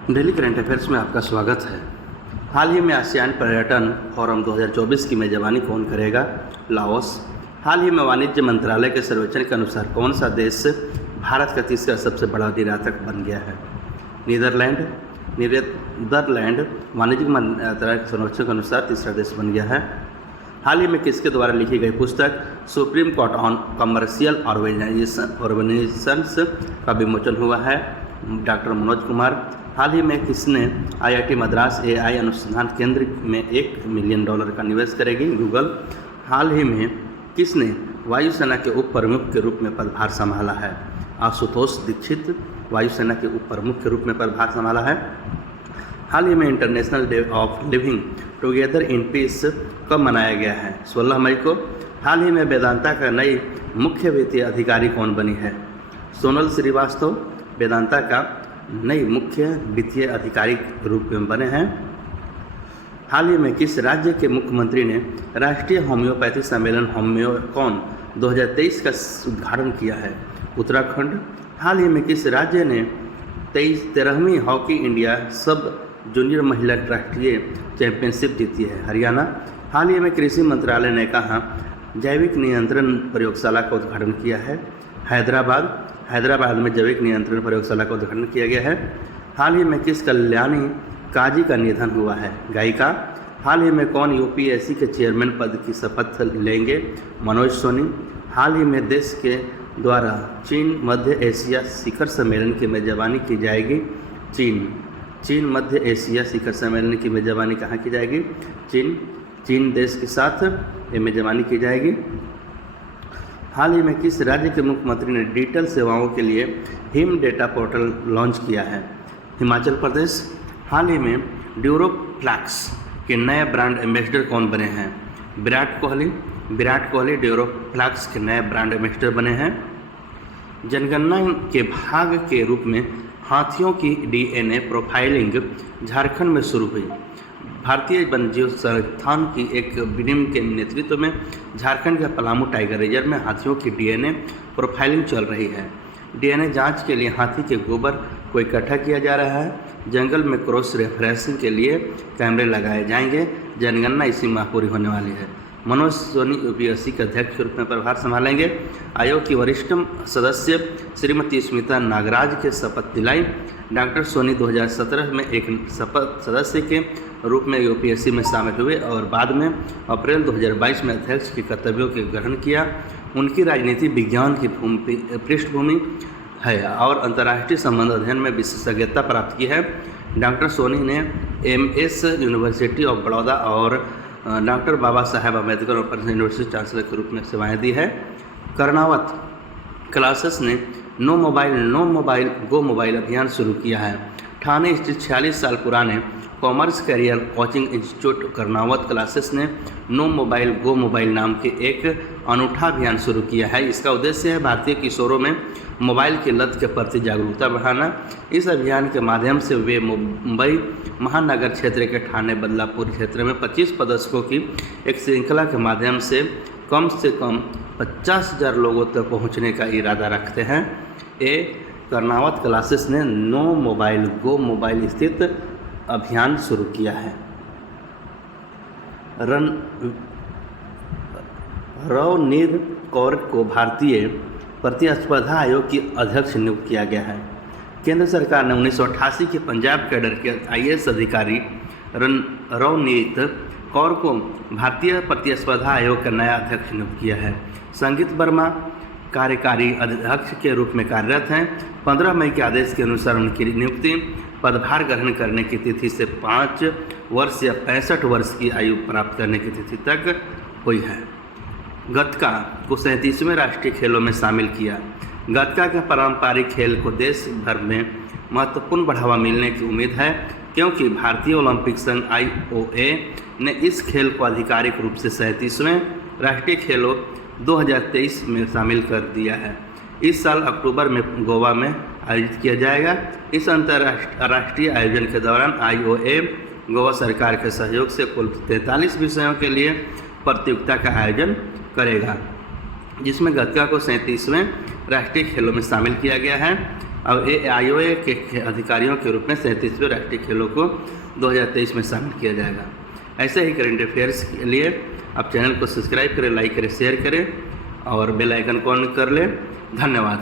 Daily current affairs में आपका स्वागत है। हाल ही में आसियान पर्यटन फोरम 2024 की मेजबानी कौन करेगा? लाओस। हाल ही में वाणिज्य मंत्रालय के सर्वेक्षण के अनुसार कौन सा देश भारत का तीसरा सबसे बड़ा निर्यातक बन गया है? नीदरलैंड। नीदरलैंड वाणिज्य मंत्रालय के सर्वेक्षण के अनुसार तीसरा देश बन गया है। हाल ही में किसके द्वारा लिखी गई पुस्तक supreme court on commercial organisations का विमोचन हुआ है? डॉक्टर मनोज कुमार। हाल ही में किसने आईआईटी मद्रास एआई अनुसंधान केंद्र में $1 मिलियन का निवेश करेगी? गूगल। हाल ही में किसने वायुसेना के उप प्रमुख के रूप में पदभार संभाला है? आशुतोष दीक्षित वायुसेना के उप प्रमुख के रूप में पदभार संभाला है। हाल ही में international day of living together in peace कब मनाया गया है? 16 मई को। हाल ही में वेदांता का नई मुख्य वित्तीय अधिकारी कौन बनी है? सोनल श्रीवास्तव वेदांता का नई मुख्य वित्तीय आधिकारिक रूप में बने हैं। हाल ही में किस राज्य के मुख्यमंत्री ने राष्ट्रीय होम्योपैथी सम्मेलन होम्योकॉन 2023 का उद्घाटन किया है? उत्तराखंड। हाल ही में किस राज्य ने 13वीं हॉकी इंडिया सब जूनियर महिला राष्ट्रीय चैंपियनशिप जीती है? हरियाणा। हाल ही में कृषि मंत्रालय ने कहा जैविक नियंत्रण प्रयोगशाला का उद्घाटन किया है? हैदराबाद में जैविक नियंत्रण प्रयोगशाला का उद्घाटन किया गया है। हाल ही में किस कल्याणी काजी का निधन हुआ है? गायिका। हाल ही में कौन यूपीएससी के चेयरमैन पद की शपथ लेंगे? मनोज सोनी। हाल ही में देश के द्वारा चीन मध्य एशिया शिखर सम्मेलन की मेजबानी की जाएगी? चीन मध्य एशिया शिखर सम्मेलन की मेजबानी कहाँ की जाएगी? चीन देश के साथ ये मेजबानी की जाएगी। हाल ही में किस राज्य के मुख्यमंत्री ने डिजिटल सेवाओं के लिए हिम डेटा पोर्टल लॉन्च किया है? हिमाचल प्रदेश। हाल ही में ड्यूरोफ्लैक्स के नए ब्रांड एम्बेसडर कौन बने हैं? विराट कोहली ड्यूरोफ्लैक्स के नए ब्रांड एम्बेसडर बने हैं। जनगणना के भाग के रूप में हाथियों की डीएनए प्रोफाइलिंग झारखंड में शुरू हुई। भारतीय वन्यजीव संस्थान की एक टीम के नेतृत्व में झारखंड के पलामू टाइगर रिजर्व में हाथियों की डीएनए प्रोफाइलिंग चल रही है। डीएनए जांच के लिए हाथी के गोबर को इकट्ठा किया जा रहा है। जंगल में क्रॉस रेफरेंसिंग के लिए कैमरे लगाए जाएंगे। जनगणना इसी माह पूरी होने वाली है। मनोज सोनी यूपीएससी के अध्यक्ष के रूप में प्रभार संभालेंगे। आयोग की वरिष्ठ सदस्य श्रीमती स्मिता नागराज के शपथ दिलाई। डॉक्टर सोनी 2017 में एक शपथ सदस्य के रूप में यूपीएससी में शामिल हुए और बाद में अप्रैल 2022 में अध्यक्ष के कर्तव्यों के ग्रहण किया। उनकी राजनीति विज्ञान की पृष्ठभूमि है और अंतर्राष्ट्रीय संबंध अध्ययन में विशेषज्ञता प्राप्त की है। डॉक्टर सोनी ने एमएस यूनिवर्सिटी ऑफ बड़ौदा और doctor Baba Saheb Ambedkar open university chancellor के रूप में सेवाएं दी है। कर्नावत क्लासेस ने नो मोबाइल गो मोबाइल अभियान शुरू किया है। ठाणे स्थित 46 साल पुराने commerce career coaching institute Karnavat classes ने नो मोबाइल गो मोबाइल नाम के एक अनूठा अभियान शुरू किया है। इसका उद्देश्य है भारतीय किशोरों में मोबाइल की लत के प्रति जागरूकता बढ़ाना। इस अभियान के माध्यम से वे मुंबई महानगर क्षेत्र के ठाणे बदलापुर क्षेत्र में 25 पदस्थों की एक श्रृंखला के माध्यम से कम 50,000 लोगों तक पहुंचने का इरादा रखते हैं। कर्नावत क्लासेस ने नो मोबाइल गो मोबाइल स्थित अभियान शुरू किया है। रणवीर कौर को भारतीय प्रतिस्पर्धा आयोग की अध्यक्ष नियुक्त किया गया है। केंद्र सरकार ने 1988 के पंजाब कैडर के आईएएस अधिकारी रवनीत कौर को भारतीय प्रतिस्पर्धा आयोग का नया अध्यक्ष नियुक्त किया है। संगीत वर्मा कार्यकारी अध्यक्ष के रूप में कार्यरत हैं। 15 मई के आदेश के अनुसार उनकी नियुक्ति पदभार ग्रहण करने की तिथि से 5 वर्ष या 65 वर्ष की आयु प्राप्त करने की तिथि तक हुई है। गतका को 37वें राष्ट्रीय खेलों में शामिल किया। गतका के पारंपरिक खेल को देश भर में महत्वपूर्ण बढ़ावा मिलने की उम्मीद है क्योंकि भारतीय ओलंपिक संघ IOA ने इस खेल को आधिकारिक रूप से 37वें राष्ट्रीय खेलों 2023 में शामिल कर दिया है। इस साल अक्टूबर में गोवा में आयोजित किया जाएगा। इस अंतर्राष्ट्रीय आयोजन के दौरान IOA गोवा सरकार के सहयोग से कुल 43 विषयों के लिए प्रतियोगिता का आयोजन करेगा, जिसमें गतका को 37वें राष्ट्रीय खेलों में शामिल किया गया है। अब AIOA के अधिकारियों के रूप में 37वें राष्ट्रीय खेलों को 2023 में शामिल किया जाएगा। ऐसे ही करंट अफेयर्स के लिए आप चैनल को सब्सक्राइब करें, लाइक करें, शेयर करें और बेल आइकन को ऑन कर लें। धन्यवाद।